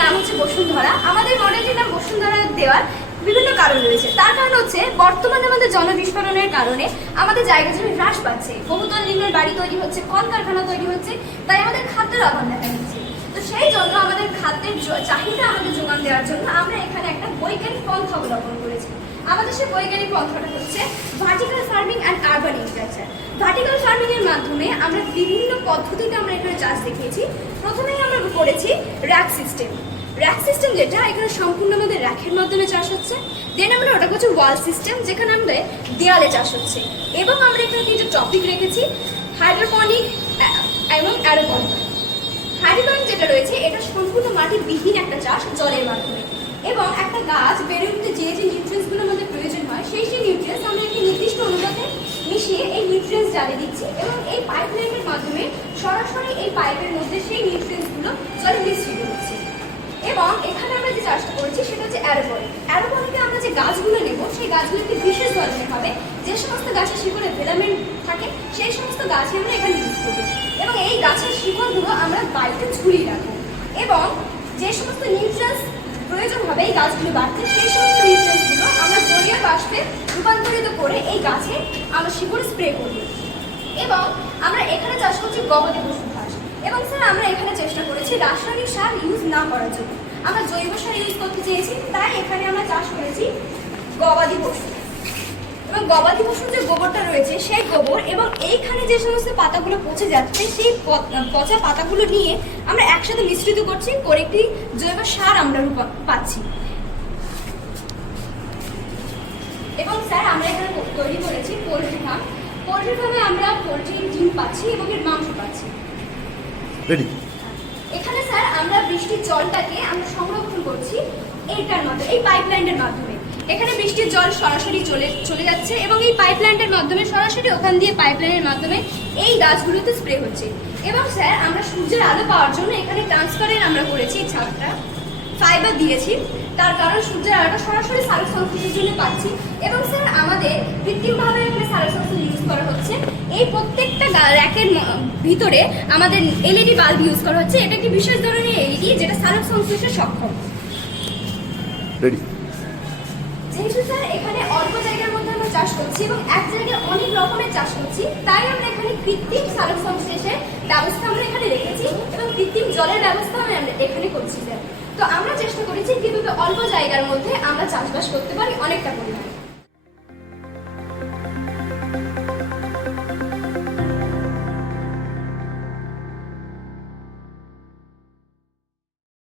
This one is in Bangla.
নাম হচ্ছে বসুন্ধরা। আমাদের মডেলটির নাম বসুন্ধরা দেওয়ার বিভিন্ন কারণ রয়েছে। তার কারণ হচ্ছে বর্তমানে আমাদের জনবিস্ফোরণের কারণে আমাদের জায়গা জমি হ্রাস পাচ্ছে, বহুতল নির্মাণ বাড়ি তৈরি হচ্ছে, কলকারখানা তৈরি হচ্ছে, তাই আমাদের খাদ্যের অভাব দেখা দিচ্ছে। তো সেই জন্য আমাদের খাদ্যের চাহিদা আমাদের যোগান দেওয়ার জন্য আমরা এখানে একটা বৈজ্ঞানিক পন্থা অবলম্বন করেছি। আমাদের সেই বৈজ্ঞানিক পন্থাটা হচ্ছে vertical farming and urban agriculture. Vertical farming এর মাধ্যমে আমরা বিভিন্ন পদ্ধতিতে আমরা এখানে চাষ দেখিয়েছি। প্রথমেই আমরা করেছি র্যাক সিস্টেম। র্যাক সিস্টেম যেটা এখানে সম্পূর্ণ আমাদের র্যাকের মাধ্যমে চাষ হচ্ছে। দেন আমরা ওটা করছি ওয়াল সিস্টেম, যেখানে আমাদের দেয়ালে চাষ হচ্ছে। এবং আমরা এখানে কিছু টপিক রেখেছি, হাইড্রোপনিক এবং অ্যারোপনিক। হাইড্রোপনিক যেটা রয়েছে এটা সম্পূর্ণ মাটিবিহীন একটা চাষ জলের মাধ্যমে, এবং একটা গাছ বেড়ে উঠতে যে যে নিউট্রিয়েন্টসগুলো আমাদের প্রয়োজন হয় সেই নিউট্রিয়েন্টস আমরা একটি নির্দিষ্ট অনুপাতে মিশিয়ে এই নিউট্রিয়েন্টস জালে দিচ্ছি, এবং এই পাইপ লাইনের মাধ্যমে সরাসরি এই পাইপের মধ্যে সেই নিউট্রিয়েন্টসগুলো জলে মিশ্রিত হচ্ছে। এবং এখানে আমরা যে চাষটা করেছি সেটা হচ্ছে অ্যারোপনিক। অ্যারোপনিকে আমরা যে গাছগুলো নেব সেই গাছগুলোকে বিশেষ ধরনের হবে, যে সমস্ত গাছের শিকড়ে ফিলামেন্ট থাকে সেই সমস্ত গাছই আমরা এখানে ইউজ করবো, এবং এই গাছের শিকড়গুলো আমরা বাড়িতে ঝুলিয়ে রাখবো, এবং যে সমস্ত নিউট্রিয়েন্টস প্রয়োজন হবে এই গাছগুলো বাড়তে সেই সমস্ত নিউট্রিয়েন্টসগুলো আমরা জলীয় বাষ্পে রূপান্তরিত করে এই গাছে আমরা শিকড় স্প্রে করব। এবং আমরা এখানে চাষ করছি গবাদি পশু ঘাস। এবং স্যার আমরা এখানে চেষ্টা করেছি রাসায়নিক সার ইউজ না করার জন্য, আমরা জৈব সার ইউজ করতে চেয়েছি, তাই এখানে আমরা চাষ করেছি গবাদি পশু। এবং গবাদি পশুর যে গোবরটা রয়েছে সেই গোবর এবং এইখানে যে সমস্ত পাতাগুলো পচে যাচ্ছে সেই পচা পাতাগুলো নিয়ে আমরা একসাথে মিশ্রিত করছি, করে একটি জৈব সার আমরা পাচ্ছি। এবং স্যার আমরা এখানে তৈরি করেছি পোলট্রি ফার্ম। পোলট্রি ফার্মে আমরা পোলট্রির ডিম পাচ্ছি এবং এর মাংস পাচ্ছি। এখানে স্যার আমরা বৃষ্টির জলটাকে আমরা সংরক্ষণ করছি এইটার মাধ্যমে, এই পাইপলাইনের মাধ্যমে। এখানে বৃষ্টির জল সরাসরি চলে যাচ্ছে এবং এই পাইপলাইনের মাধ্যমে সরাসরি ওখান দিয়ে পাইপলাইনের মাধ্যমে এই গাছগুলোতে স্প্রে হচ্ছে। এবং স্যার আমরা সূর্যের আলো পাওয়ার জন্য এখানে ট্রান্সপারেন্ট আমরা করেছি, ছাদটা ফাইবার দিয়েছি, তার কারণ সূর্যের আলোটা সরাসরি সালোক সংশ্লেষের জন্য পাচ্ছি। এবং স্যার আমাদের কৃত্রিমভাবে এখানে সালোক সংশ্লেষ ইউজ করা হচ্ছে। এই প্রত্যেকটা র্যাকের ভিতরে আমাদের এলইডি বাল্ব ইউজ করা হচ্ছে। এটা একটি বিশেষ ধরনের এলইডি যেটা সালোক সংশ্লেষে সক্ষম। যেহেতু স্যার এখানে অল্প জায়গার মধ্যে আমরা চাষ করছি এবং এক জায়গায় অনেক রকমের চাষ করছি, তাই আমরা এখানে কৃত্রিম সালোক সংশ্লেষের ব্যবস্থা আমরা এখানে রেখেছি এবং কৃত্রিম জলের ব্যবস্থা আমরা এখানে করছি স্যার। তো আমরা চেষ্টা করেছি কিভাবে অল্প জায়গার মধ্যে আমরা চাষবাস করতে পারি অনেকটা পরিমাণে।